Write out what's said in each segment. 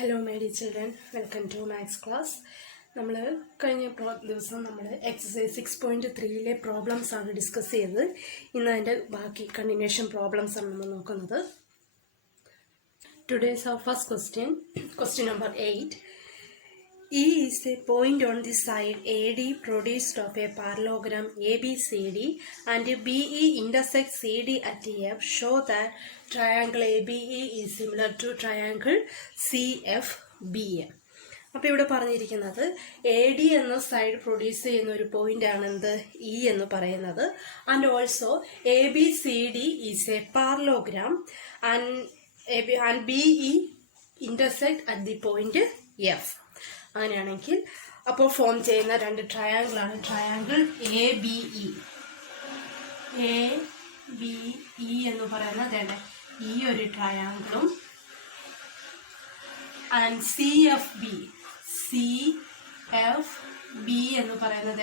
Hello my dear children, welcome to maths class. നമ്മൾ കഴിഞ്ഞ ദിവസം എക്സസൈസ് 6.3 പ്രോബ്ലംസ് ആണ് ഡിസ്കസ് ചെയ്തത്. ഇന്ന് അതിൻ്റെ ബാക്കി കണ്ടിന്യൂഷൻ പ്രോബ്ലംസ് ആണ് നമ്മൾ നോക്കുന്നത്. Today's our first question number 8. E is a point on the side AD produced of a parallelogram ABCD and BE intersects CD at F. Show that triangle ABE is similar to triangle CFBM. അപ്പോൾ ഇവിടെ പറഞ്ഞിരിക്കുന്നത് AD എന്ന side produce ചെയ്യുന്ന ഒരു point ആണ് എന്ത് E എന്ന് പറയുന്നത്. And also ABCD is A parallelogram and BE intersect at the point F. അങ്ങനെയാണെങ്കിൽ അപ്പോൾ ഫോം ചെയ്യുന്ന രണ്ട് ട്രയാങ്കിൾ ആണ് ട്രയാങ്കിൾ ABE എന്ന് പറയുന്നത് ഈ ഒരു ട്രയാങ്കിളും ആൻഡ് CFB എന്ന് പറയുന്നത്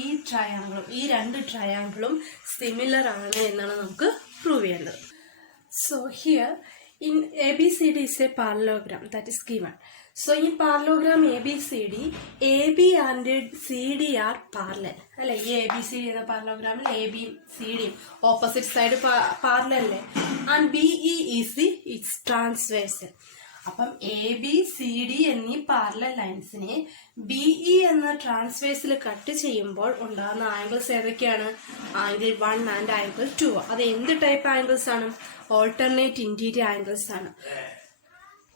ഈ ട്രയാങ്കിളും ഈ രണ്ട് ട്രയാങ്കിളും സിമിലർ ആണ് എന്നാണ് നമുക്ക് പ്രൂവ് ചെയ്യേണ്ടത്. So here in ABCD is a parallelogram that is given. So in parallelogram ABCD, AB and CD are parallel. അല്ലെ ഈ ABCD എന്ന പാരലോഗ്രാമിൽ AB CD opposite side parallel അല്ലേ. And BE is its transversal. അപ്പം ABCD എന്നീ parallel ലൈൻസിനെ BE എന്ന ട്രാൻസ്വേഴ്സിൽ കട്ട് ചെയ്യുമ്പോൾ ഉണ്ടാകുന്ന ആംഗിൾസ് ഏതൊക്കെയാണ്? Angle 1 and angle 2. അത് എന്ത് ടൈപ്പ് ആംഗിൾസ് ആണ്? Alternate interior angles ആണ്.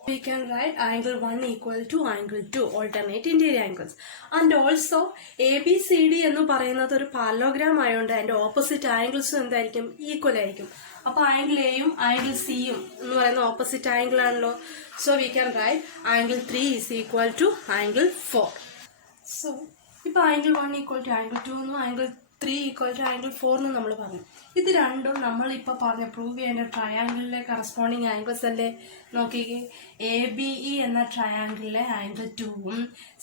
We can write angle 1 equal to angle 2, alternate interior angles. And also ABCD എന്ന് പറയുന്നത് ഒരു പാരലോഗ്രാം ആയതുകൊണ്ട് അതിന്റെ ഓപ്പോസിറ്റ് ആംഗിൾസും എന്തായിരിക്കും? ഈക്വൽ ആയിരിക്കും. അപ്പൊ ആംഗിൾ എയും ആംഗിൾ സിയും എന്ന് പറയുന്ന ഓപ്പോസിറ്റ് ആംഗിൾ ആണല്ലോ. So we can write angle 3 is equal to angle 4. So ഇപ്പൊ ആംഗിൾ 1 ഈക്വൽ ടു ആംഗിൾ 2 എന്നും ആംഗിൾ 3 ഈക്വൽ ടു ആംഗിൾ 4 എന്നും നമ്മൾ പറഞ്ഞു. ഇത് രണ്ടും നമ്മളിപ്പോൾ പറഞ്ഞ പ്രൂവ് ചെയ്യേണ്ട ട്രയാങ്കിളിലെ കറസ്പോണ്ടിങ് ആംഗിൾസ് അല്ലേ. നോക്കിക്കേ, ABE എന്ന ട്രയാങ്കിളിലെ ആംഗിൾ 2ഉം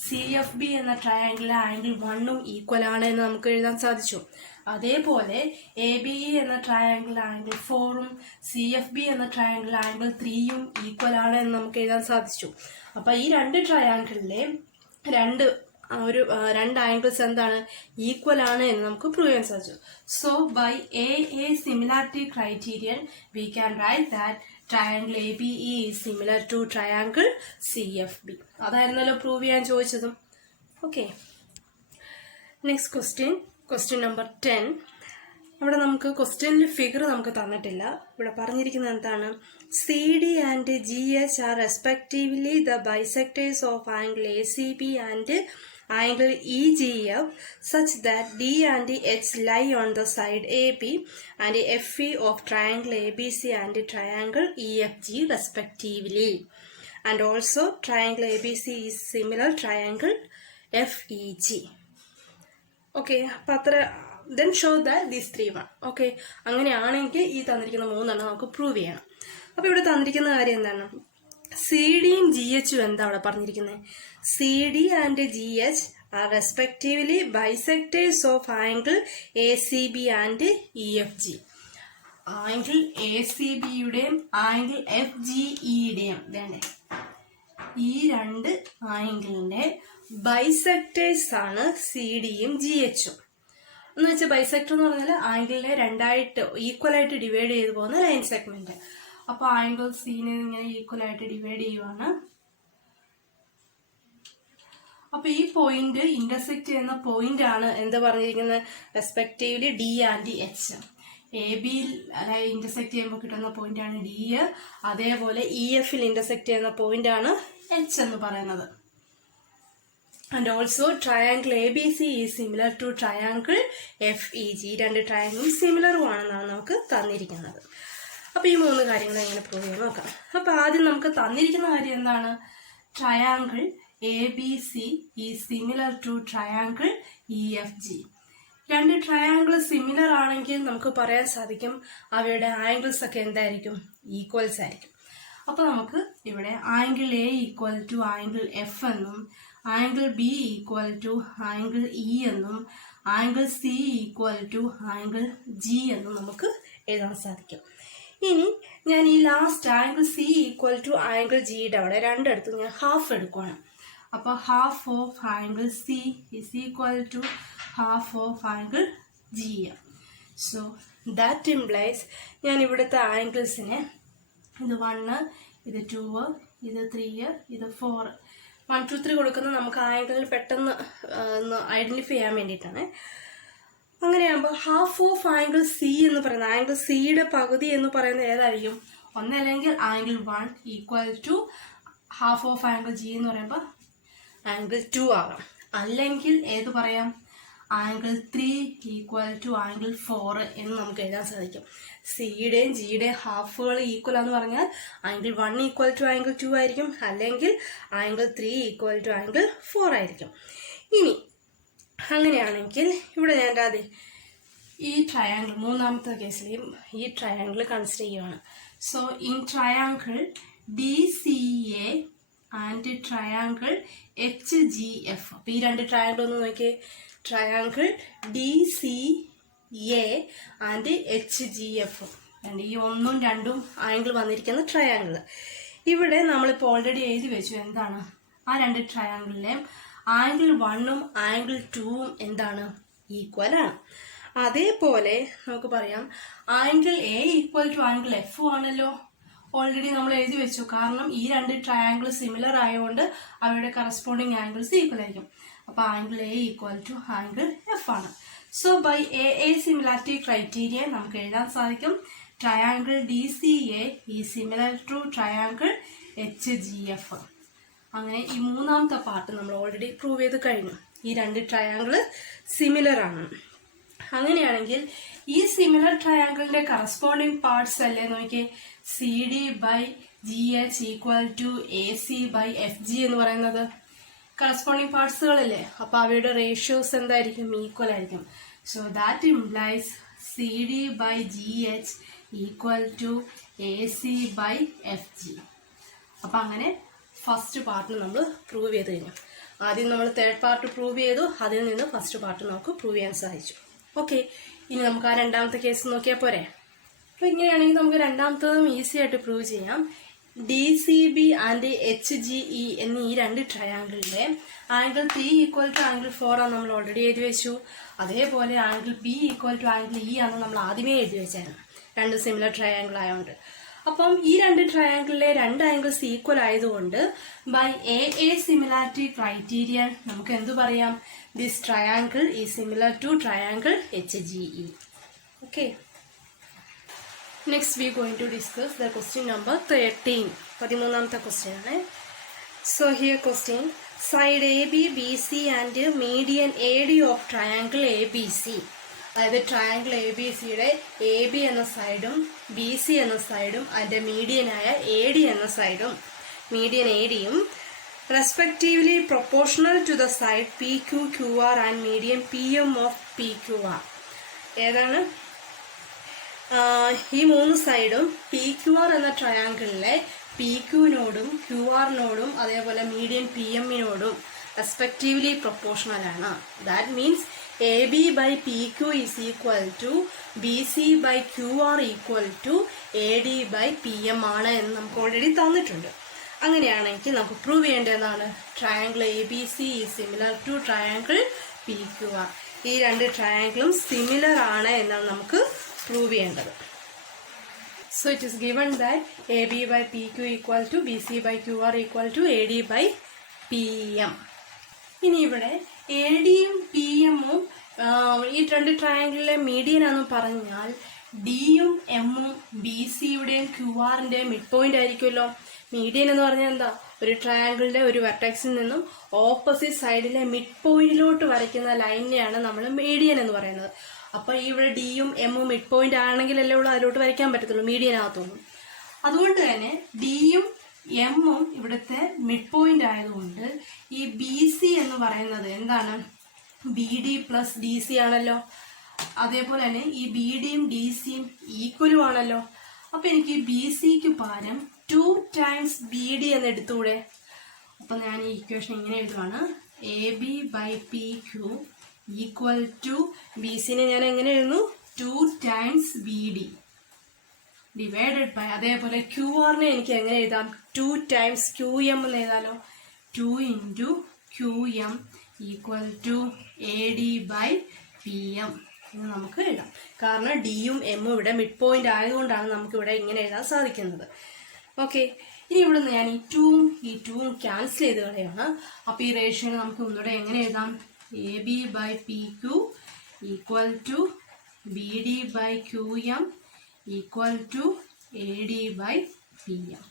CFB എന്ന ട്രയാങ്കിളിലെ ആംഗിൾ 1ഉം ഈക്വൽ ആണ് എന്ന് നമുക്ക് എഴുതാൻ സാധിച്ചു. അതേപോലെ ABE എന്ന ട്രയാങ്കിളിലെ ആംഗിൾ 4ഉം CFB എന്ന ട്രയാങ്കിളിലെ ആംഗിൾ 3ഉം ഈക്വൽ ആണ് എന്ന് നമുക്ക് എഴുതാൻ സാധിച്ചു. അപ്പൊ ഈ രണ്ട് ട്രയാങ്കിളിലെ രണ്ട് ആംഗിൾസ് എന്താണ്? ഈക്വൽ ആണ് എന്ന് നമുക്ക് പ്രൂവ് ചെയ്യാൻ സാധിച്ചു. So by a similarity criterion we can write that triangle ABE is similar to triangle CFB. അതായിരുന്നല്ലോ പ്രൂവ് ചെയ്യാൻ ചോദിച്ചതും. Okay, next question number 10. ഇവിടെ നമുക്ക് ക്വസ്റ്റ്യനിൽ ഫിഗർ നമുക്ക് തന്നിട്ടില്ല. ഇവിടെ പറഞ്ഞിരിക്കുന്നത് എന്താണ്? CD and GH are respectively the bisectors of angle ACB and angle EGF such that D and H lie on the side AB and FE of triangle ABC and triangle EFG respectively. And also triangle ABC is similar triangle FEG. Okay, then show that these three one. Okay, അങ്ങനെയാണെങ്കിൽ ഈ തന്നിരിക്കുന്ന മൂന്നെണ്ണം നമുക്ക് prove ചെയ്യണം. അപ്പോൾ ഇവിടെ തന്നിരിക്കുന്ന കാര്യം എന്താണ്? CDയും GHും എന്താ അവിടെ പറഞ്ഞിരിക്കുന്നത്? CD and GH are respectively bisectors of angle ACB and EFG. Angle ACBയുടെയും ആംഗിൾ FGEയുടെയും ഈ രണ്ട് ആംഗിളിന്റെ ബൈസെക്ടേഴ്സ് ആണ് CDയും GHും. എന്ന് വെച്ചാൽ ബൈസെക്ടർ എന്ന് പറഞ്ഞാൽ ആംഗിളിനെ രണ്ടായിട്ട് ഈക്വൽ ആയിട്ട് ഡിവൈഡ് ചെയ്ത് പോകുന്ന ലൈൻ സെഗ്മെന്റ്. അപ്പൊ ആംഗിൾ സീനെ ഇങ്ങനെ ഈക്വൽ ആയിട്ട് ഡിവൈഡ് ചെയ്യുവാണ്. അപ്പൊ ഈ പോയിന്റ് ഇന്റർസെക്ട് ചെയ്യുന്ന പോയിന്റ് ആണ് എന്താ പറഞ്ഞിരിക്കുന്നത്? Respectively D and H. AB intersect ചെയ്യുമ്പോൾ കിട്ടുന്ന പോയിന്റ് ആണ് D. അതേപോലെ EFൽ ഇന്റർസെക്ട് ചെയ്യുന്ന പോയിന്റ് ആണ് H എന്ന് പറയുന്നത്. And also triangle ABC is similar to triangle FEG. രണ്ട് ട്രയാങ്കിളും സിമിലറും ആണെന്നാണ് നമുക്ക് തന്നിരിക്കുന്നത്. അപ്പൊ ഈ മൂന്ന് കാര്യങ്ങൾ എങ്ങനെ പ്രൂവ് ചെയ്യാൻ നോക്കാം. അപ്പൊ ആദ്യം നമുക്ക് തന്നിരിക്കുന്ന കാര്യം എന്താണ്? Triangle ABC is similar to triangle EFG. രണ്ട് ട്രയാങ്കിൾ സിമിലർ ആണെങ്കിൽ നമുക്ക് പറയാൻ സാധിക്കും അവയുടെ ആംഗിൾസ് ഒക്കെ എന്തായിരിക്കും? ഈക്വൽസ് ആയിരിക്കും. അപ്പൊ നമുക്ക് ഇവിടെ angle A equal to angle F എന്നും angle B equal to angle E എന്നും angle C equal to angle G എന്നും നമുക്ക് എഴുതാൻ സാധിക്കും. ഇനി ഞാൻ ഈ last angle C equal to angle ജിയുടെ അവിടെ രണ്ടിടത്തും ഞാൻ ഹാഫ് എടുക്കുകയാണ്. അപ്പോൾ half of angle C is equal to half of angle G. So that implies ഞാൻ ഇവിടുത്തെ ആംഗിൾസിനെ ഇത് 1, ഇത് 2, ഇത് 3, ഇത് 4, 1, 2, 3 കൊടുക്കുന്നത് നമുക്ക് ആംഗിളിൽ പെട്ടെന്ന് ഒന്ന് ഐഡൻറ്റിഫൈ ചെയ്യാൻ വേണ്ടിയിട്ടാണ്. അങ്ങനെയാകുമ്പോൾ ഹാഫ് ഓഫ് ആംഗിൾ സി എന്ന് പറയുന്നത്, ആംഗിൾ സിയുടെ പകുതി എന്ന് പറയുന്നത് ഏതായിരിക്കും? ഒന്നല്ലെങ്കിൽ angle 1 equal to half of angle G എന്ന് പറയുമ്പോൾ ആംഗിൾ 2 ആകാം. അല്ലെങ്കിൽ ഏത് പറയാം? ആംഗിൾ 3 ഈക്വൽ ടു ആംഗിൾ 4 എന്ന് നമുക്ക് എഴുതാൻ സാധിക്കും. സിയുടെയും ജിയുടെയും ഹാഫുകൾ ഈക്വൽ എന്ന് പറഞ്ഞാൽ ആംഗിൾ 1 ഈക്വൽ ടു ആംഗിൾ 2 ആയിരിക്കും, അല്ലെങ്കിൽ ആംഗിൾ 3 ഈക്വൽ ടു ആംഗിൾ 4 ആയിരിക്കും. ഇനി അങ്ങനെയാണെങ്കിൽ ഇവിടെ ഞാൻ ആദ്യം ഈ ട്രയാങ്കിൾ, മൂന്നാമത്തെ കേസിലെയും ഈ ട്രയാങ്കിൾ കൺസിഡർ ചെയ്യുകയാണ്. So in triangle D C A and triangle H G F. അപ്പോൾ ഈ രണ്ട് ട്രയാങ്കിൾ ഒന്ന് നോക്കിയേ. Triangle D C A and H G F, ഈ 1ഉം 2ഉം ആംഗിൾ വന്നിരിക്കുന്ന ട്രയാങ്കിൾ. ഇവിടെ നമ്മളിപ്പോൾ ഓൾറെഡി എഴുതി വെച്ചു എന്താണ് ആ രണ്ട് ട്രയാങ്കിളിലെയും ആംഗിൾ 1ഉം ആംഗിൾ 2ഉം എന്താണ്? ഈക്വൽ ആണ്. അതേപോലെ നമുക്ക് പറയാം angle A equal to angle F ആണല്ലോ. ഓൾറെഡി നമ്മൾ എഴുതി വെച്ചു, കാരണം ഈ രണ്ട് ട്രയാങ്കിൾ സിമിലർ ആയതുകൊണ്ട് അവയുടെ കറസ്പോണ്ടിങ് ആംഗിൾസ് ഈക്വൽ ആയിരിക്കും. അപ്പോൾ angle A equal to angle F ആണ്. So by a similarity criteria നമുക്ക് എഴുതാൻ സാധിക്കും triangle D C A is similar to triangle H G F. അങ്ങനെ ഈ മൂന്നാമത്തെ പാർട്ട് നമ്മൾ ഓൾറെഡി പ്രൂവ് ചെയ്ത് കഴിഞ്ഞു. ഈ രണ്ട് ട്രയാങ്കിൾ സിമിലർ ആണ്. അങ്ങനെയാണെങ്കിൽ ഈ സിമിലർ ട്രയാങ്കിളിന്റെ കറസ്പോണ്ടിങ് പാർട്സ് അല്ലേ നോക്കിയേ, C D by G H equal to A C by F G എന്ന് പറയുന്നത് കറസ്പോണ്ടിങ് പാർട്സുകളല്ലേ. അപ്പോൾ അവയുടെ റേഷ്യോസ് എന്തായിരിക്കും? ഈക്വൽ ആയിരിക്കും. So that implies C D by G H equal to A C by F G. അപ്പം അങ്ങനെ ഫസ്റ്റ് പാർട്ട് നമ്മൾ prove ചെയ്ത് കഴിഞ്ഞു. ആദ്യം നമ്മൾ തേർഡ് പാർട്ട് പ്രൂവ് ചെയ്തു, അതിൽ നിന്ന് ഫസ്റ്റ് പാർട്ട് നമുക്ക് പ്രൂവ് ചെയ്യാൻ സാധിച്ചു. ഓക്കെ, ഇനി നമുക്ക് ആ രണ്ടാമത്തെ കേസ് നോക്കിയാൽ പോരെ. അപ്പോൾ ഇങ്ങനെയാണെങ്കിൽ നമുക്ക് രണ്ടാമത്തതും ഈസി ആയിട്ട് പ്രൂവ് ചെയ്യാം. D C B and H G E എന്നീ ഈ രണ്ട് ട്രയാങ്കിളിലെ ആംഗിൾ 3 ഈക്വൽ ടു ആംഗിൾ 4 ആണ് നമ്മൾ ഓൾറെഡി എഴുതി വെച്ചു. അതേപോലെ angle B equal to angle E ആണ് നമ്മൾ ആദ്യമേ എഴുതി വെച്ചായിരുന്നു, രണ്ട് സിമിലർ ട്രയാങ്കിൾ ആയതുകൊണ്ട്. അപ്പം ഈ രണ്ട് ട്രയാങ്കിളിലെ രണ്ട് ആംഗിൾസ് ഈക്വൽ ആയതുകൊണ്ട് ബൈ എ സിമിലാരിറ്റി ക്രൈറ്റീരിയ നമുക്ക് എന്തു പറയാം? This triangle is similar to triangle H G E. Okay, next we going to discuss the question number 13. 13ാമത്തെ ക്വസ്റ്റ്യൻ ആണ്. So here question, side A B B C and median A D of triangle A B C. അതായത് triangle A B സിയുടെ A B എന്ന സൈഡും B C എന്ന സൈഡും അതിൻ്റെ മീഡിയനായ A D എന്ന സൈഡും, മീഡിയൻ എ ഡിയും respectively proportional to the side P Q Q R and median P M of P Q R. ഏതാണ്? ഈ മൂന്ന് സൈഡും പി ക്യു ആർ എന്ന ട്രയാങ്കിളിലെ പി ക്യുവിനോടും ക്യു ആറിനോടും അതേപോലെ മീഡിയൻ പി എമ്മിനോടും റെസ്പെക്റ്റീവ്ലി പ്രൊപ്പോർഷണൽ ആണ്. That means A B by P Q is equal to B C by Q R equal to A D by P M ആണ് എന്ന് നമുക്ക് already തന്നിട്ടുണ്ട്. അങ്ങനെയാണെങ്കിൽ നമുക്ക് പ്രൂവ് ചെയ്യേണ്ടതാണ് triangle A B C is similar to triangle P Q R. ഈ രണ്ട് ട്രയാങ്കിളും similar ആണ് എന്നാണ് നമുക്ക് പ്രൂവ് ചെയ്യേണ്ടത്. So it is given that AB by PQ equal to BC by QR equal to AD by PM. ഇനി ഇവിടെ A ഡിയും P എമ്മും ഈ രണ്ട് ട്രയാങ്കിളിലെ മീഡിയൻ ആണെന്ന് പറഞ്ഞാൽ ഡിയും എമ്മും ബി സിയുടെയും ക്യു ആറിൻ്റെയും മിഡ് പോയിന്റ് ആയിരിക്കുമല്ലോ. മീഡിയൻ എന്ന് പറഞ്ഞാൽ എന്താ? ഒരു ട്രയാങ്കിളിന്റെ ഒരു വെർട്ടെക്സിൽ നിന്നും ഓപ്പോസിറ്റ് സൈഡിലെ മിഡ് പോയിന്റിലോട്ട് വരയ്ക്കുന്ന ലൈനിനെയാണ് നമ്മൾ മീഡിയൻ എന്ന് പറയുന്നത്. അപ്പോൾ ഇവിടെ ഡിയും എമ്മും മിഡ് പോയിന്റ് ആണെങ്കിലല്ലേ ഉള്ളൂ അതിലോട്ട് വരയ്ക്കാൻ പറ്റത്തുള്ളൂ, മീഡിയനകത്തൊന്നും. അതുകൊണ്ട് തന്നെ ഡിയും എമ്മും ഇവിടുത്തെ മിഡ് പോയിന്റ് ആയതുകൊണ്ട് ഈ ബി സി എന്ന് പറയുന്നത് എന്താണ്? B D plus D C ആണല്ലോ. അതേപോലെ തന്നെ ഈ ബി ഡിയും ഡി സിയും ഈക്വലും ആണല്ലോ. അപ്പൊ എനിക്ക് ബി സിക്ക് പകരം 2 ടൈംസ് ബി ഡി എന്ന് എടുത്തൂടെ? അപ്പൊ ഞാൻ ഈ ഇക്വേഷൻ ഇങ്ങനെ എഴുതുവാണ്, A B by P Q equal to B സിനെ ഞാൻ എങ്ങനെ എഴുതുന്നു? 2 times B D. Divided by, അതേപോലെ ക്യു ആറിനെ എനിക്ക് എങ്ങനെ എഴുതാം, 2 ടൈംസ് ക്യു എം എന്ന് എഴുതാലോ. 2 into Q M equal to A D by P M എന്ന് നമുക്ക് എഴുതാം. കാരണം ഡിയും എമ്മും ഇവിടെ മിഡ് പോയിന്റ് ആയതുകൊണ്ടാണ് നമുക്കിവിടെ ഇങ്ങനെ എഴുതാൻ സാധിക്കുന്നത്. ഓക്കെ, ഇനി ഇവിടെ നിന്ന് ഞാൻ ഈ ടൂവും ക്യാൻസൽ ചെയ്ത് കളയാണ്. അപ്പോൾ ഈ റേഷ്യോനെ നമുക്ക് ഒന്നുകൂടെ എങ്ങനെ എഴുതാം, A B by P Q equal to B D by Q M equal to A D by P M.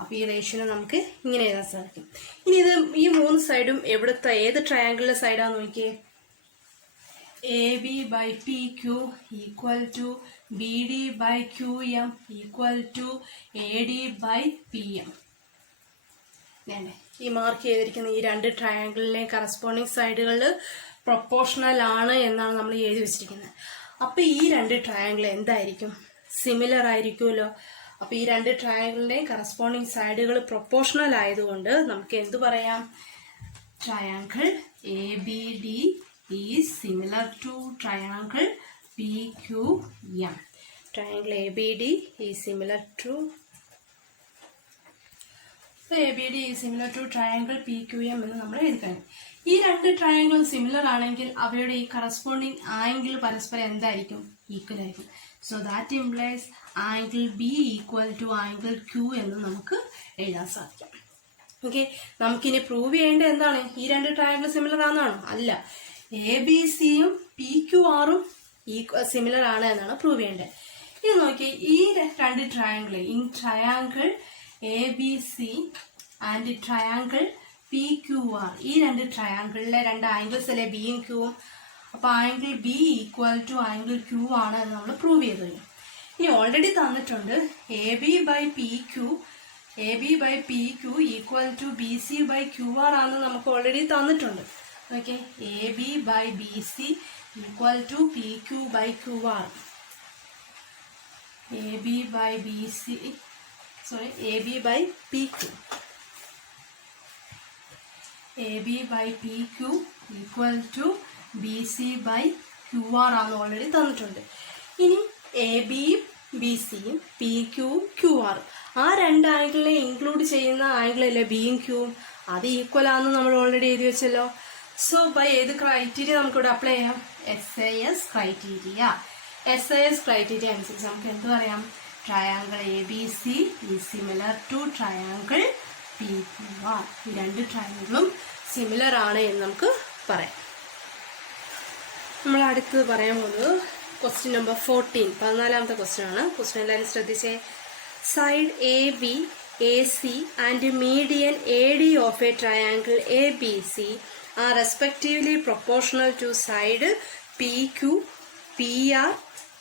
അപ്പോൾ ഈ റേഷ്യോനെ നമുക്ക് ഇങ്ങനെ എഴുതാൻ സാധിക്കും. ഇനി ഇത് ഈ 3 സൈഡും എവിടുത്തെ ഏത് ട്രയാങ്കിളിലെ സൈഡാന്ന് നോക്കിയേ. A B by P Q equal to B D by Q M equal to A D by P M. ഈ മാർക്ക് ചെയ്തിരിക്കുന്ന ഈ 2 ട്രയാങ്കിളിലെ കറസ്പോണ്ടിങ് സൈഡുകളിൽ പ്രൊപ്പോർഷണൽ ആണ് എന്നാണ് നമ്മൾ എഴുതി വെച്ചിരിക്കുന്നത്. അപ്പോൾ ഈ 2 ട്രയാങ്കിൾ എന്തായിരിക്കും, സിമിലർ ആയിരിക്കുമല്ലോ. അപ്പോൾ ഈ 2 ട്രയാങ്കിളിൻ്റെയും കറസ്പോണ്ടിങ് സൈഡുകൾ പ്രൊപ്പോർഷണൽ ആയതുകൊണ്ട് നമുക്ക് എന്തു പറയാം, triangle A B D is similar to triangle P Q M. Triangle A B D is similar to ABD is similar to triangle PQM എന്ന് നമ്മൾ എഴുതണം. ഈ 2 ട്രയാങ്കിളും സിമിലർ ആണെങ്കിൽ അവയുടെ ഈ കറസ്പോണ്ടിങ് ആംഗിൾ പരസ്പരം എന്തായിരിക്കും, ഈക്വൽ ആയിരിക്കും. So that implies angle B equal to angle Q എന്ന് നമുക്ക് എഴുതാൻ സാധിക്കും. ഓക്കെ, നമുക്കിനി പ്രൂവ് ചെയ്യേണ്ടത് എന്താണ്, ഈ 2 ട്രയാങ്കിൾ സിമിലർ ആണെന്നാണോ? അല്ല, എ ബി സിയും പി ക്യു ആറും സിമിലർ ആണ് എന്നാണ് പ്രൂവ് ചെയ്യേണ്ടത്. ഇത് നോക്കി, ഈ 2 triangle, in triangle A B C and triangle P Q R, ഈ 2 ട്രയാങ്കിളിലെ 2 ആംഗിൾസ് അല്ലേ ബിയും ക്യൂവും. അപ്പോൾ angle B equal to angle Q ആണ് എന്ന് നമ്മൾ പ്രൂവ് ചെയ്ത് കഴിഞ്ഞു. ഇനി ഓൾറെഡി തന്നിട്ടുണ്ട് A B by P Q equal to B C by Q R ആണെന്ന് നമുക്ക് ഓൾറെഡി തന്നിട്ടുണ്ട്. Okay, A B by B C equal to P Q by Q R. A B by B C AB by PQ. AB by PQ equal to BC by QR ആണ് already തന്നിട്ടുണ്ട്. ഇനി A ബിയും B സിയും P ക്യൂവും Q ആറും, ആ 2 ആംഗിളിനെ include ചെയ്യുന്ന ആംഗിളല്ലേ ബിയും ക്യൂവും, അത് ഈക്വൽ ആണെന്ന് നമ്മൾ ഓൾറെഡി എഴുതി വെച്ചല്ലോ. സോ ബൈ ഏത് ക്രൈറ്റീരിയ നമുക്കിവിടെ അപ്ലൈ ചെയ്യാം, SAS ക്രൈറ്റീരിയ. SAS ക്രൈറ്റീരിയ അനുസരിച്ച് നമുക്ക് എന്ത് പറയാം, triangle A B C is similar to triangle P Q R. ഈ 2 ട്രയാങ്കിളും സിമിലർ ആണ് എന്ന് നമുക്ക് പറയാം. നമ്മൾ അടുത്തത് പറയാൻ പോകുന്നത് ക്വസ്റ്റ്യൻ നമ്പർ 14, 14ാമത്തെ ക്വസ്റ്റ്യൻ ആണ്. ക്വസ്റ്റ്യൻ എല്ലാവരും ശ്രദ്ധിച്ചേ. Side A B A C and median A D of a triangle A B C are respectively proportional to side P Q P R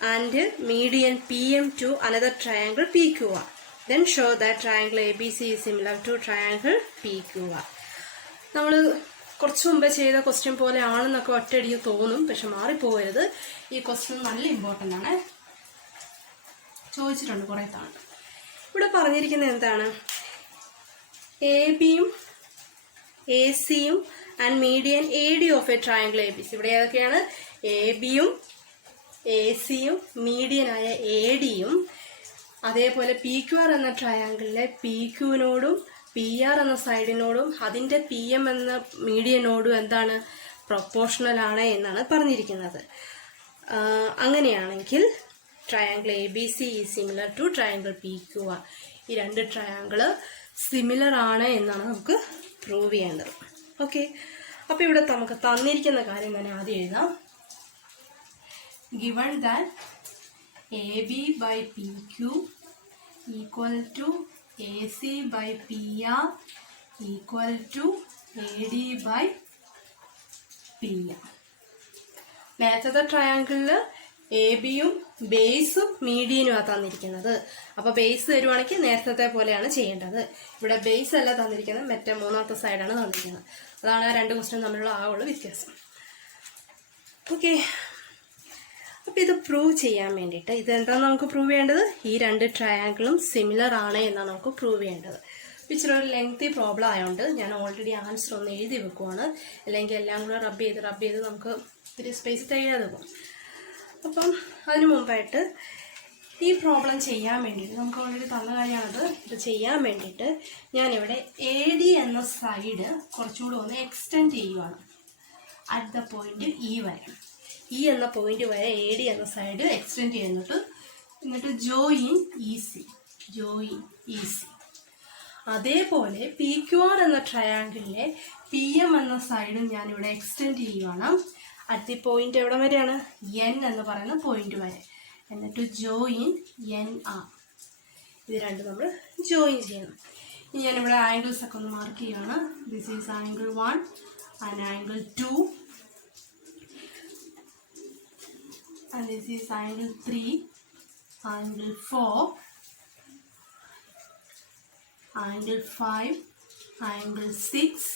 and median PM to another triangle PQR. Then show that triangle ABC is similar to triangle PQR. നമ്മൾ കുറച്ച് മുമ്പേ ചെയ്ത question പോലെ ആണെന്നൊക്കെ ഒറ്റയടിക്ക് തോന്നും, പക്ഷെ മാറിപ്പോകരുത്. ഈ ക്വസ്റ്റ്യൻ നല്ല ഇമ്പോർട്ടൻ്റ് ആണ്, ചോദിച്ചിട്ടുണ്ട് കുറേ തവണ. ഇവിടെ പറഞ്ഞിരിക്കുന്നത് എന്താണ്, എ ബിയും എ സിയും and median A D of a triangle A B C. ഇവിടെ ഏതൊക്കെയാണ്, എ ബിയും എ സിയും മീഡിയനായ എ ഡിയും, അതേപോലെ പി ക്യു ആർ എന്ന ട്രയാങ്കിളിലെ പി ക്യൂവിനോടും പി ആർ എന്ന സൈഡിനോടും അതിൻ്റെ പി എം എന്ന മീഡിയനോടും എന്താണ്, പ്രൊപ്പോർഷണൽ ആണ് എന്നാണ് പറഞ്ഞിരിക്കുന്നത്. അങ്ങനെയാണെങ്കിൽ triangle A B C is similar to triangle P Q R. ഈ 2 ട്രയാങ്കിൾ സിമിലർ ആണ് എന്നാണ് നമുക്ക് പ്രൂവ് ചെയ്യേണ്ടത്. ഓക്കെ, അപ്പോൾ ഇവിടെ നമുക്ക് തന്നിരിക്കുന്ന കാര്യം തന്നെ ആദ്യം എഴുതാം. Given that AB by PQ equal to AC by PR equal to AD by PR. നേരത്തെ ട്രയാങ്കിളിൽ എ ബിയും ബേസും മീഡിയനുമാണ് തന്നിരിക്കുന്നത്. അപ്പോൾ ബേസ് തരുവാണെങ്കിൽ നേരത്തെ പോലെയാണ് ചെയ്യേണ്ടത്. ഇവിടെ ബേസ് അല്ല തന്നിരിക്കുന്നത്, മറ്റേ 3ാമത്തെ സൈഡാണ് തന്നിരിക്കുന്നത്. അതാണ് ആ 2 ക്വസ്റ്റ്യൻ തമ്മിലുള്ള ആകെയുള്ള വ്യത്യാസം. ഓക്കെ, അപ്പോൾ ഇത് പ്രൂവ് ചെയ്യാൻ വേണ്ടിയിട്ട് ഇതെന്താണ് നമുക്ക് പ്രൂവ് ചെയ്യേണ്ടത്, ഈ 2 ട്രയാങ്കിളും സിമിലർ ആണ് എന്നാണ് നമുക്ക് പ്രൂവ് ചെയ്യേണ്ടത്. ഇച്ചിരി ഒരു ലെങ്തി പ്രോബ്ലം ആയതുകൊണ്ട് ഞാൻ ഓൾറെഡി ആൻസർ ഒന്ന് എഴുതി വെക്കുവാണ്, അല്ലെങ്കിൽ എല്ലാം കൂടെ റബ്ബ് ചെയ്ത് നമുക്ക് ഇത്തിരി സ്പേസ് തികയാതെ പോകും. അപ്പം അതിന് മുമ്പായിട്ട് ഈ പ്രോബ്ലം ചെയ്യാൻ വേണ്ടിയിട്ട് നമുക്ക് ഓൾറെഡി തന്ന കാര്യമാണത്. ഇത് ചെയ്യാൻ വേണ്ടിയിട്ട് ഞാനിവിടെ എ ഡി എന്ന സൈഡ് കുറച്ചുകൂടി ഒന്ന് എക്സ്റ്റെൻഡ് ചെയ്യുവാണ് അറ്റ് ദ പോയിന്റ് ഇ വരെ. ഇ എന്ന പോയിന്റ് വരെ എ ഡി എന്ന സൈഡ് എക്സ്റ്റെൻഡ് എന്നിട്ട് ജോയിൻ ഇ സി. അതേപോലെ പി ക്യു ആർ എന്ന ട്രയാങ്കിളിലെ പി എം എന്ന സൈഡും ഞാനിവിടെ എക്സ്റ്റെൻഡ് ചെയ്യുവാണ് അറ്റ് ദി പോയിന്റ് എവിടെ വരെയാണ്, എൻ എന്ന് പറയുന്ന പോയിന്റ് വരെ. എന്നിട്ട് ജോയിൻ എൻ ആർ. ഇത് രണ്ടും നമ്മൾ ജോയിൻ ചെയ്യണം. ഇനി ഞാനിവിടെ ആംഗിൾസ് ഒക്കെ ഒന്ന് മാർക്ക് ചെയ്യുകയാണ്. This is angle 1 and angle 2 and this is angle 3, angle 4, angle 5, angle 6,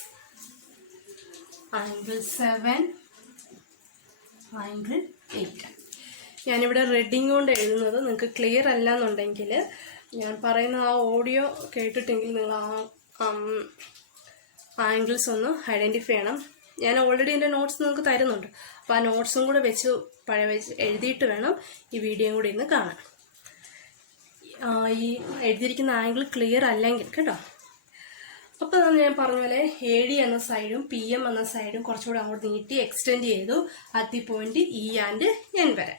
angle 7, angle 8. ഞാനിവിടെ റെഡിങ് കൊണ്ട് എഴുതുന്നത് നിങ്ങൾക്ക് ക്ലിയർ അല്ല എന്നുണ്ടെങ്കിൽ ഞാൻ പറയുന്ന ആ ഓഡിയോ കേട്ടിട്ടെങ്കിൽ നിങ്ങൾ ആ ആംഗിൾസ് ഒന്ന് ഐഡൻറ്റിഫൈ ചെയ്യണം. ഞാൻ ഓൾറെഡി എൻ്റെ നോട്ട്സ് നിങ്ങൾക്ക് തരുന്നുണ്ട്. അപ്പോൾ ആ നോട്ട്സും കൂടെ വെച്ച് എഴുതിയിട്ട് വേണം ഈ വീഡിയോയും കൂടി ഇന്ന് കാണാൻ. ഈ എഴുതിയിരിക്കുന്ന ആംഗിൾ ക്ലിയർ അല്ലെങ്കിൽ കേട്ടോ. അപ്പോൾ ഞാൻ പറഞ്ഞ പോലെ എ ഡി എന്ന സൈഡും പി എം എന്ന സൈഡും കുറച്ചുകൂടെ അങ്ങോട്ട് നീട്ടി എക്സ്റ്റെൻഡ് ചെയ്തു at the point E and N വരെ.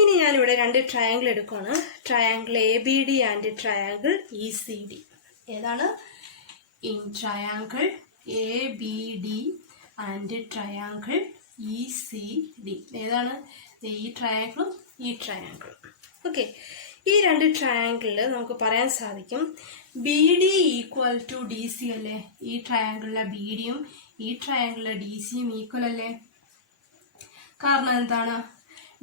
ഇനി ഞാനിവിടെ രണ്ട് ട്രയാങ്കിൾ എടുക്കുകയാണ്. Triangle A B D and triangle E C D. ഏതാണ്? In triangle A B D and triangle E C D. ഏതാണ്? ഈ ട്രയാങ്കിളും ഈ ട്രയാങ്കിളും. ഓക്കെ, ഈ രണ്ട് ട്രയാങ്കിളിൽ നമുക്ക് പറയാൻ സാധിക്കും B D equal to D C അല്ലേ? ഈ ട്രയാങ്കിളിലെ ബി ഡിയും ഈ ട്രയാങ്കിളിലെ ഡി സിയും ഈക്വൽ അല്ലേ? കാരണം എന്താണ്?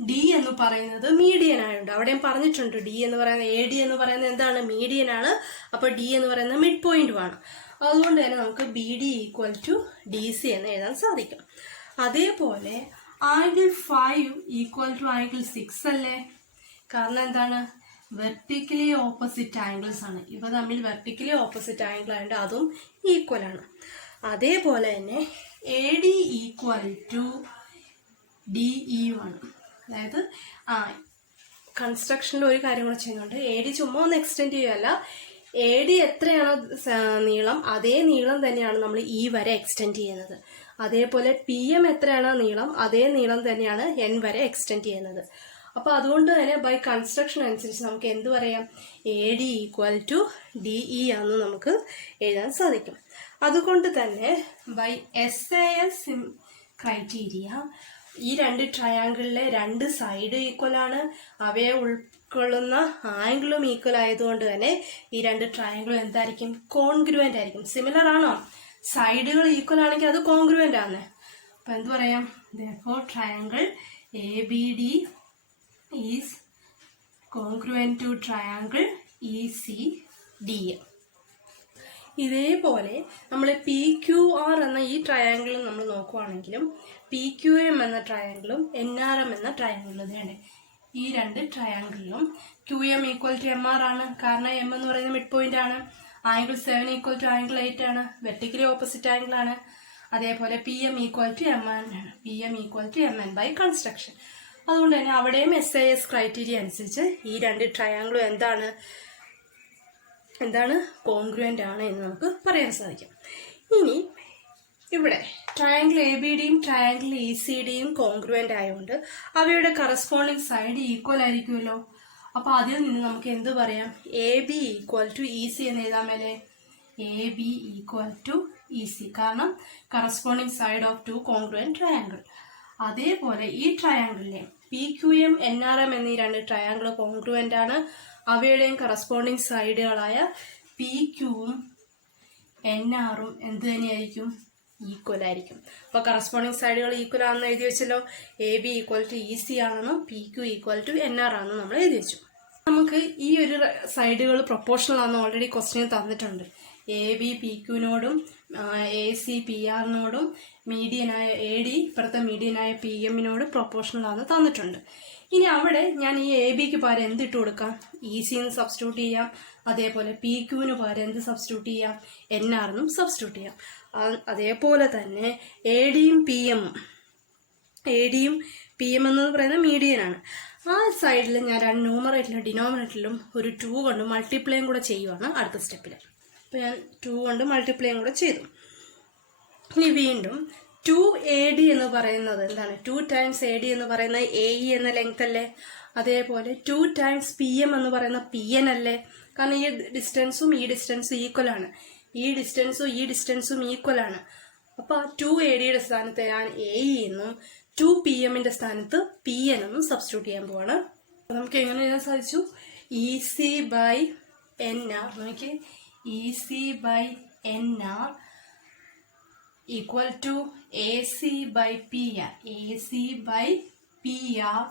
ഡി എന്ന് പറയുന്നത് മീഡിയൻ ആയതുകൊണ്ട്. അവിടെയും പറഞ്ഞിട്ടുണ്ട് ഡി എന്ന് പറയുന്നത്, എ ഡി എന്ന് പറയുന്നത് എന്താണ്? മീഡിയൻ ആണ്. അപ്പോൾ ഡി എന്ന് പറയുന്നത് മിഡ് പോയിന്റുമാണ്. അതുകൊണ്ട് തന്നെ നമുക്ക് B D equal to D C എന്ന് എഴുതാൻ സാധിക്കും. അതേപോലെ ആംഗിൾ 5 ഈക്വൽ ടു ആംഗിൾ 6 അല്ലേ? കാരണം എന്താണ്? വെർട്ടിക്കലി ഓപ്പോസിറ്റ് ആംഗിൾസ് ആണ്. ഇവ തമ്മിൽ വെർട്ടിക്കലി ഓപ്പോസിറ്റ് ആംഗിൾ ആയതുകൊണ്ട് അതും ഈക്വൽ ആണ്. അതേപോലെ തന്നെ A D equal to D E ആണ്. അതായത് കൺസ്ട്രക്ഷനിൽ ഒരു കാര്യം കൂടെ ചെയ്യുന്നുണ്ട്. എ ഡി ചുമ്മാ ഒന്ന് എക്സ്റ്റെൻഡ് ചെയ്യുകയല്ല, എ ഡി എത്രയാണോ നീളം അതേ നീളം തന്നെയാണ് നമ്മൾ ഇ വരെ എക്സ്റ്റെൻഡ് ചെയ്യുന്നത്. അതേപോലെ പി എം എത്രയാണോ നീളം അതേ നീളം തന്നെയാണ് എൻ വരെ എക്സ്റ്റെൻഡ് ചെയ്യുന്നത്. അപ്പോൾ അതുകൊണ്ട് തന്നെ ബൈ കൺസ്ട്രക്ഷൻ അനുസരിച്ച് നമുക്ക് എന്ത് പറയാം? A D equal to D E ആണെന്ന് നമുക്ക് എഴുതാൻ സാധിക്കും. അതുകൊണ്ട് തന്നെ ബൈ SAS ക്രൈറ്റീരിയ ഈ രണ്ട് ട്രയാങ്കിളിലെ രണ്ട് സൈഡ് ഈക്വൽ ആണ്. അവയെ ഉൾക്കൊള്ളുന്ന ആംഗിളും ഈക്വൽ ആയതുകൊണ്ട് തന്നെ ഈ രണ്ട് ട്രയാങ്കിളും എന്തായിരിക്കും? കോൺഗ്രുവൻ്റ് ആയിരിക്കും. സിമിലർ ആണോ? സൈഡുകൾ ഈക്വൽ ആണെങ്കിൽ അത് കോൺഗ്രുവൻ്റ് ആണ്. അപ്പം എന്ത് പറയാം? therefore triangle A B D is congruent to triangle E C D. ഇതേപോലെ നമ്മൾ പി ക്യു ആർ എന്ന ഈ ട്രയാങ്കിളിൽ നമ്മൾ നോക്കുവാണെങ്കിലും പി ക്യു എം എന്ന ട്രയാങ്കിളും എൻ ആർ എം എന്ന ട്രയാങ്കിളും ഇതേണ്ടേ. ഈ രണ്ട് ട്രയാങ്കിളിലും Q M equal to M R ആണ്. കാരണം എം എന്ന് പറയുന്നത് മിഡ് പോയിന്റ് ആണ്. ആംഗിൾ 7 ഈക്വൽ ടു ആംഗിൾ 8 ആണ്. വെർട്ടിക്കലി ഓപ്പോസിറ്റ് ആംഗിൾ ആണ്. അതേപോലെ P M equal to M N ആണ്. P M equal to M N by construction. അതുകൊണ്ട് തന്നെ അവിടെയും SAS ക്രൈറ്റീരിയ അനുസരിച്ച് ഈ രണ്ട് ട്രയാങ്കിളും എന്താണ് കോൺഗ്രുവൻ്റ് ആണ് എന്ന് നമുക്ക് പറയാൻ സാധിക്കും. ഇനി ഇവിടെ ട്രയാങ്കിൾ എ ബി ഡിയും ട്രയാങ്കിൾ ഇ സി ഡിയും കോൺഗ്രുവൻ്റ് ആയതുകൊണ്ട് അവയുടെ കറസ്പോണ്ടിങ് സൈഡ് ഈക്വൽ ആയിരിക്കുമല്ലോ. അപ്പോൾ അതിൽ നിന്ന് നമുക്ക് എന്ത് പറയാം? A B equal to E C എന്ന് എഴുതാൻ മേലെ? A B equal to E C. കാരണം corresponding side of two congruent triangle. അതേപോലെ ഈ ട്രയാങ്കിളിലെ P Q M N R M എന്നീ രണ്ട് ട്രയാങ്കിൾ കോൺഗ്രുവൻ്റ് ആണ്. അവയുടെയും കറസ്പോണ്ടിങ് സൈഡുകളായ പി ക്യൂവും എൻ ആറും എന്ത് തന്നെയായിരിക്കും? ഈക്വൽ ആയിരിക്കും. അപ്പോൾ കറസ്പോണ്ടിങ് സൈഡുകൾ ഈക്വൽ ആണെന്ന് എഴുതി വെച്ചല്ലോ. A B equal to E C ആണെന്നും P Q equal to N R ആണെന്നും നമ്മൾ എഴുതി വെച്ചു. നമുക്ക് ഈ ഒരു സൈഡുകൾ പ്രൊപ്പോർഷണൽ ആണെന്ന് ഓൾറെഡി ക്വസ്റ്റ്യൻ തന്നിട്ടുണ്ട്. എ ബി പി ക്യൂനോടും എ സി പി ആറിനോടും മീഡിയനായ എ ഡി ഇപ്പുറത്തെ മീഡിയനായ പി എമ്മിനോട് പ്രൊപ്പോർഷണൽ ആണെന്ന് തന്നിട്ടുണ്ട്. ഇനി അവിടെ ഞാൻ ഈ എ ബിക്ക് പകരം എന്തിട്ട് കൊടുക്കാം? ഇ സിന്ന് സബ്സ്റ്റിറ്റ്യൂട്ട് ചെയ്യാം. അതേപോലെ പി ക്യൂവിന് പകരം എന്ത് സബ്സ്റ്റിറ്റ്യൂട്ട് ചെയ്യാം? എൻ ആറിനും സബ്സ്റ്റിറ്റ്യൂട്ട് ചെയ്യാം. അതേപോലെ തന്നെ എ ഡിയും PM എന്ന് പറയുന്നത് മീഡിയൻ ആണ്. ആ സൈഡിൽ ഞാൻ ന്യൂമറേറ്ററിലും ഡിനോമിനേറ്ററിലും ഒരു 2 കൊണ്ട് മൾട്ടിപ്ലൈയും കൂടെ ചെയ്യുവാണ് അടുത്ത സ്റ്റെപ്പിൽ. അപ്പോൾ ഞാൻ 2 കൊണ്ട് മൾട്ടിപ്ലൈയും കൂടെ ചെയ്തു. ഇനി വീണ്ടും 2AD എന്ന് പറയുന്നത് എന്താണ്? 2 ടൈംസ് AD എന്ന് പറയുന്നത് AE എന്ന ലെങ്ത് അല്ലേ? അതേപോലെ 2 ടൈംസ് PM എന്ന് പറയുന്ന PN അല്ലേ? കാരണം ഈ ഡിസ്റ്റൻസും ഈ ഡിസ്റ്റൻസും ഈക്വൽ ആണ്. ഈ ഡിസ്റ്റൻസും ഈക്വൽ ആണ്. അപ്പോൾ ആ 2ADയുടെ സ്ഥാനത്ത് ഞാൻ AE എന്നും 2PM സ്ഥാനത്ത് PN എന്നും സബ്സ്റ്റിറ്റ്യൂട്ട് ചെയ്യാൻ പോവാണ്. നമുക്ക് എങ്ങനെ എഴുതാൻ സാധിച്ചു? EC ബൈ NR, നോക്കിയേ, EC by NR equal to AC by PR, AC by PR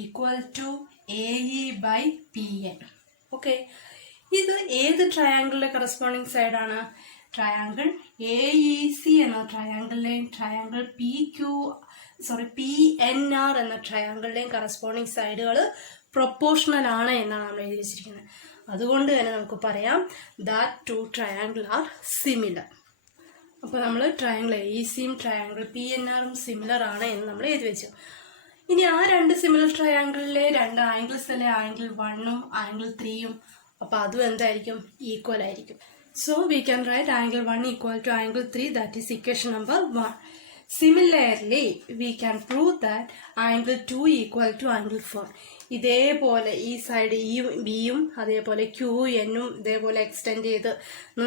equal to AE by PN. Okay, ഇത് ഏത് ട്രയാങ്കിളിലെ കറസ്പോണ്ടിങ് സൈഡാണ്? ട്രയാങ്കിൾ AEC എന്ന ട്രയാങ്കിളിലെയും ട്രയാങ്കിൾ PNR എന്ന ട്രയാങ്കിളിലെയും കറസ്പോണ്ടിങ് സൈഡുകൾ പ്രൊപ്പോർഷണൽ ആണ് എന്നാണ് നമ്മൾ എഴുതി വെച്ചിരിക്കുന്നത്. അതുകൊണ്ട് തന്നെ നമുക്ക് പറയാം ദാറ്റ് 2 ട്രയാങ്കിൾ ആർ സിമിലർ. അപ്പോൾ നമ്മൾ ട്രയാങ്കിൾ AECയും ട്രയാങ്കിൾ PNRും സിമിലർ ആണ് എന്ന് നമ്മൾ എഴുതി വെച്ചു. ഇനി ആ 2 സിമിലർ ട്രയാങ്കിളിലെ 2 ആംഗിൾസ് അല്ലെ, ആംഗിൾ 1ഉം ആംഗിൾ 3യും. അപ്പോൾ അതും എന്തായിരിക്കും? ഈക്വൽ ആയിരിക്കും. So we can write angle 1 equal to angle 3, that is equation number 1. Similarly, we can prove that angle 2 equal to angle 4. ഇതേപോലെ ഈ സൈഡ് ബിയും അതേപോലെ QNഉം ഇതേപോലെ എക്സ്റ്റെൻഡ് ചെയ്ത്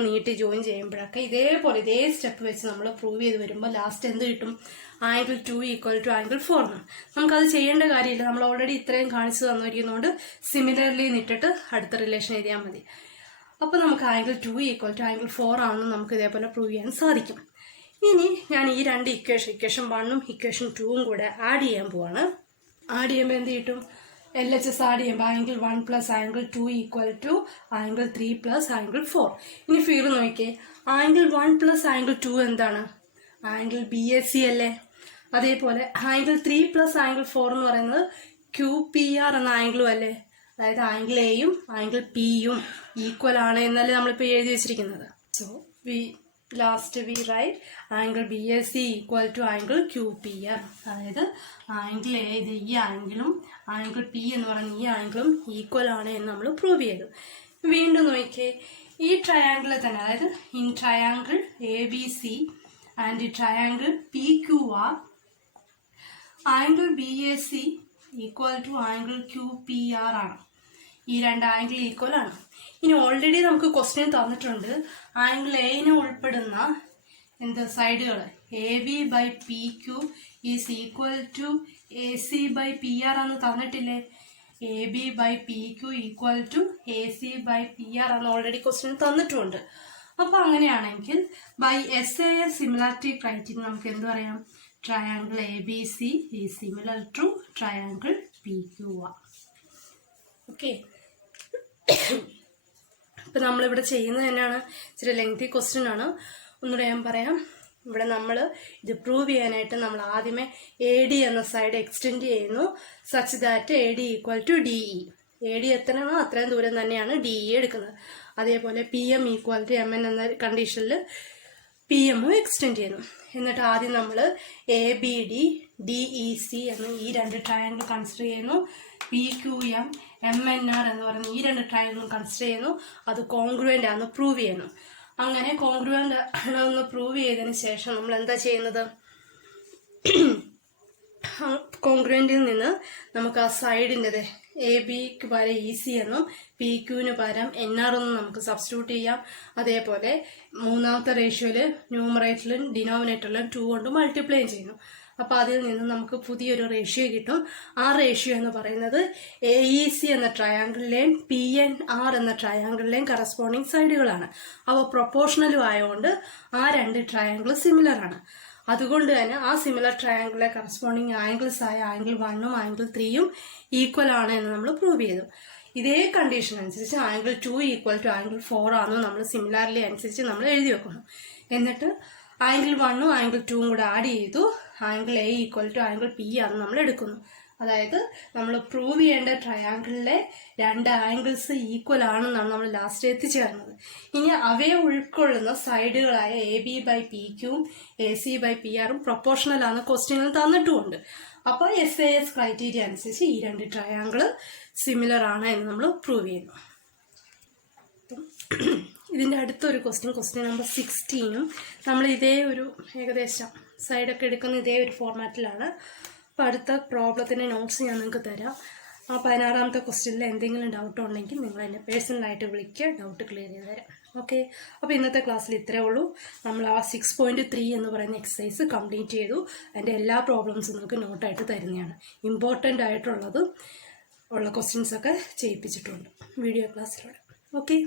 നീട്ടി ജോയിൻ ചെയ്യുമ്പോഴൊക്കെ ഇതേപോലെ ഇതേ സ്റ്റെപ്പ് വെച്ച് നമ്മൾ പ്രൂവ് ചെയ്ത് വരുമ്പോൾ ലാസ്റ്റ് എന്ത് കിട്ടും? ആംഗിൾ 2 ഈക്വൽ ടു ആംഗിൾ 4 എന്നാണ്. നമുക്കത് ചെയ്യേണ്ട കാര്യമില്ല, നമ്മൾ ഓൾറെഡി ഇത്രയും കാണിച്ചു തന്നിരിക്കുന്നതുകൊണ്ട് സിമിലർലി നിട്ടിട്ട് അടുത്ത റിലേഷൻ എഴുതിയാൽ മതി. അപ്പോൾ നമുക്ക് ആംഗിൾ 2 ഈക്വൽ ടു ആംഗിൾ 4 ആണെന്ന് നമുക്ക് ഇതേപോലെ പ്രൂവ് ചെയ്യാൻ സാധിക്കും. ഇനി ഞാൻ ഈ 2 ഇക്വേഷൻ 1ഉം ഇക്വേഷൻ 2ഉം കൂടെ ആഡ് ചെയ്യാൻ പോവാണ്. ആഡ് ചെയ്യുമ്പോൾ എന്ത് കിട്ടും? LHS ആഡ് ചെയ്യുമ്പോൾ angle 1 plus angle 2 equal to angle 3 plus angle 4. ഇനി ഫിഗർ നോക്കിയേ, ആംഗിൾ 1 പ്ലസ് ആംഗിൾ 2 എന്താണ്? ആംഗിൾ BAC അല്ലേ? അതേപോലെ ആംഗിൾ 3 പ്ലസ് ആംഗിൾ 4 എന്ന് പറയുന്നത് QPR എന്ന ആംഗിളും അല്ലേ? അതായത് ആംഗിൾ എയും ആംഗിൾ പിയും ഈക്വൽ ആണ് എന്നല്ലേ നമ്മളിപ്പോൾ എഴുതി വെച്ചിരിക്കുന്നത്. So we write angle BAC equal to angle QPR. അതായത് ആംഗിൾ എ ഈ ആംഗിളും ആംഗിൾ പി എന്ന് പറയുന്ന ഈ ആംഗിളും ഈക്വൽ ആണ് എന്ന് നമ്മൾ പ്രൂവ് ചെയ്തു. വീണ്ടും നോക്കിയേ, ഈ ട്രയാങ്കിളിൽ തന്നെ, അതായത് in triangle ABC and triangle PQR angle BAC equal to angle QPR ആണ്. ഈ 2 ആംഗിൾ ഈക്വൽ ആണ്. ഇനി ഓൾറെഡി നമുക്ക് ക്വസ്റ്റ്യൻ തന്നിട്ടുണ്ട്, ആംഗിൾ എനെ ഉൾപ്പെടുന്ന സൈഡുകൾ AB by PQ is equal to AC by PR എന്ന് തന്നിട്ടില്ലേ? AB by PQ equal to AC by PR എന്ന് ഓൾറെഡി ക്വസ്റ്റ്യൻ തന്നിട്ടുണ്ട്. അപ്പോൾ അങ്ങനെയാണെങ്കിൽ ബൈ SAS സിമിലാരിറ്റി ക്രൈറ്റീരിയ നമുക്ക് എന്ത് പറയാം? Triangle ABC is similar to triangle PQR. Okay, ഇപ്പം നമ്മളിവിടെ ചെയ്യുന്നത് തന്നെയാണ്, ഇച്ചിരി ലെങ്തി ക്വസ്റ്റ്യൻ ആണ്. ഒന്നുകൂടെ ഞാൻ പറയാം. ഇവിടെ നമ്മൾ ഇത് പ്രൂവ് ചെയ്യാനായിട്ട് നമ്മൾ ആദ്യമേ AD എന്ന സൈഡ് എക്സ്റ്റെൻഡ് ചെയ്യുന്നു, such that AD equal to DE. AD എത്രയാണോ അത്രയും ദൂരം തന്നെയാണ് DE എടുക്കുന്നത്. അതേപോലെ PM ഈക്വൽ ടു MN എന്ന കണ്ടീഷനിൽ PM എക്സ്റ്റെൻഡ് ചെയ്യുന്നു. എന്നിട്ട് ആദ്യം നമ്മൾ ABD DEC എന്ന ഈ 2 ട്രയാങ്കിൾ കൺസിഡർ ചെയ്യുന്നു. PQM MNR എന്ന് പറയുന്ന ഈ 2 ട്രയാങ്കിളും കൺസിഡർ ചെയ്യുന്നു. അത് കോൺഗ്രുവൻ്റ് ആണെന്ന് പ്രൂവ് ചെയ്യുന്നു. അങ്ങനെ കോൺഗ്രുവൻ്റ് ആണെന്ന് പ്രൂവ് ചെയ്തതിന് ശേഷം നമ്മൾ എന്താ ചെയ്യുന്നത്? കോൺഗ്രുവൻ്റിൽ നിന്ന് നമുക്ക് ആ സൈഡിൻ്റെ ABക്ക് പകരം EC എന്നും PQന് പകരം NR എന്നും നമുക്ക് സബ്സ്റ്റിറ്റ്യൂട്ട് ചെയ്യാം. അതേപോലെ മൂന്നാമത്തെ റേഷ്യോയിൽ ന്യൂമറേറ്ററിലും ഡിനോമിനേറ്ററിലും 2 കൊണ്ട് മൾട്ടിപ്ലൈ ചെയ്യുന്നു. അപ്പോൾ അതിൽ നിന്ന് നമുക്ക് പുതിയൊരു റേഷ്യോ കിട്ടും. ആ റേഷ്യോ എന്ന് പറയുന്നത് AEC എന്ന ട്രയാങ്കിളിലെയും PNR എന്ന ട്രയാങ്കിളിലെയും കറസ്പോണ്ടിങ് സൈഡുകളാണ്. അവ പ്രൊപ്പോർഷണലും ആയതുകൊണ്ട് ആ 2 ട്രയാങ്കിൾ സിമിലർ ആണ്. അതുകൊണ്ട് തന്നെ ആ സിമിലർ ട്രയാങ്കിളിലെ കറസ്പോണ്ടിങ് ആംഗിൾസ് ആയ ആംഗിൾ 1ഉം ആംഗിൾ 3യും ഈക്വൽ ആണ് എന്ന് നമ്മൾ പ്രൂവ് ചെയ്തു. ഇതേ കണ്ടീഷൻ അനുസരിച്ച് ആംഗിൾ 2 ഈക്വൽ ടു ആംഗിൾ 4 ആണെന്ന് നമ്മൾ സിമിലാർലി അനുസരിച്ച് നമ്മൾ എഴുതി വെക്കണം. എന്നിട്ട് ആംഗിൾ 1ഉം ആംഗിൾ 2ഉം കൂടെ ആഡ് ചെയ്തു angle A equal to angle P ആണെന്ന് നമ്മൾ എടുക്കുന്നു. അതായത് നമ്മൾ പ്രൂവ് ചെയ്യേണ്ട ട്രയാങ്കിളിലെ രണ്ട് ആംഗിൾസ് ഈക്വൽ ആണെന്നാണ് നമ്മൾ ലാസ്റ്റ് എത്തിച്ചേർന്നത്. ഇനി അവയെ ഉൾക്കൊള്ളുന്ന സൈഡുകളായ AB/PQ AC/PR പ്രൊപ്പോർഷണൽ ആണ് ക്വസ്റ്റ്യനിൽ തന്നിട്ടുമുണ്ട്. അപ്പോൾ SAS ക്രൈറ്റീരിയ അനുസരിച്ച് ഈ രണ്ട് ട്രയാങ്കിൾ സിമിലർ ആണ് എന്ന് നമ്മൾ പ്രൂവ് ചെയ്യുന്നു. ഇതിൻ്റെ അടുത്തൊരു ക്വസ്റ്റ്യൻ നമ്പർ 16 നമ്മൾ ഇതേ ഒരു ഏകദേശം സൈഡൊക്കെ എടുക്കുന്ന ഇതേ ഒരു ഫോർമാറ്റിലാണ്. അപ്പോൾ അടുത്ത പ്രോബ്ലത്തിൻ്റെ നോട്ട്സ് ഞാൻ നിങ്ങൾക്ക് തരാം. ആ 16ാമത്തെ ക്വസ്റ്റ്യനിൽ എന്തെങ്കിലും ഡൗട്ട് ഉണ്ടെങ്കിൽ നിങ്ങൾ എന്നെ പേഴ്സണലായിട്ട് വിളിക്കുക, ഡൗട്ട് ക്ലിയർ ചെയ്ത് തരാം. ഓക്കെ, അപ്പോൾ ഇന്നത്തെ ക്ലാസ്സിൽ ഇത്രയേ ഉള്ളൂ. നമ്മൾ ആ 6.3 എന്ന് പറയുന്ന എക്സസൈസ് കംപ്ലീറ്റ് ചെയ്തു. അതിൻ്റെ എല്ലാ പ്രോബ്ലംസും നിങ്ങൾക്ക് നോട്ടായിട്ട് തരുന്നതാണ്. ഇമ്പോർട്ടൻ്റ് ആയിട്ടുള്ളത് ഉള്ള ക്വസ്റ്റ്യൻസൊക്കെ ചെയ്യിപ്പിച്ചിട്ടുണ്ട് വീഡിയോ ക്ലാസ്സിലൂടെ. ഓക്കെ.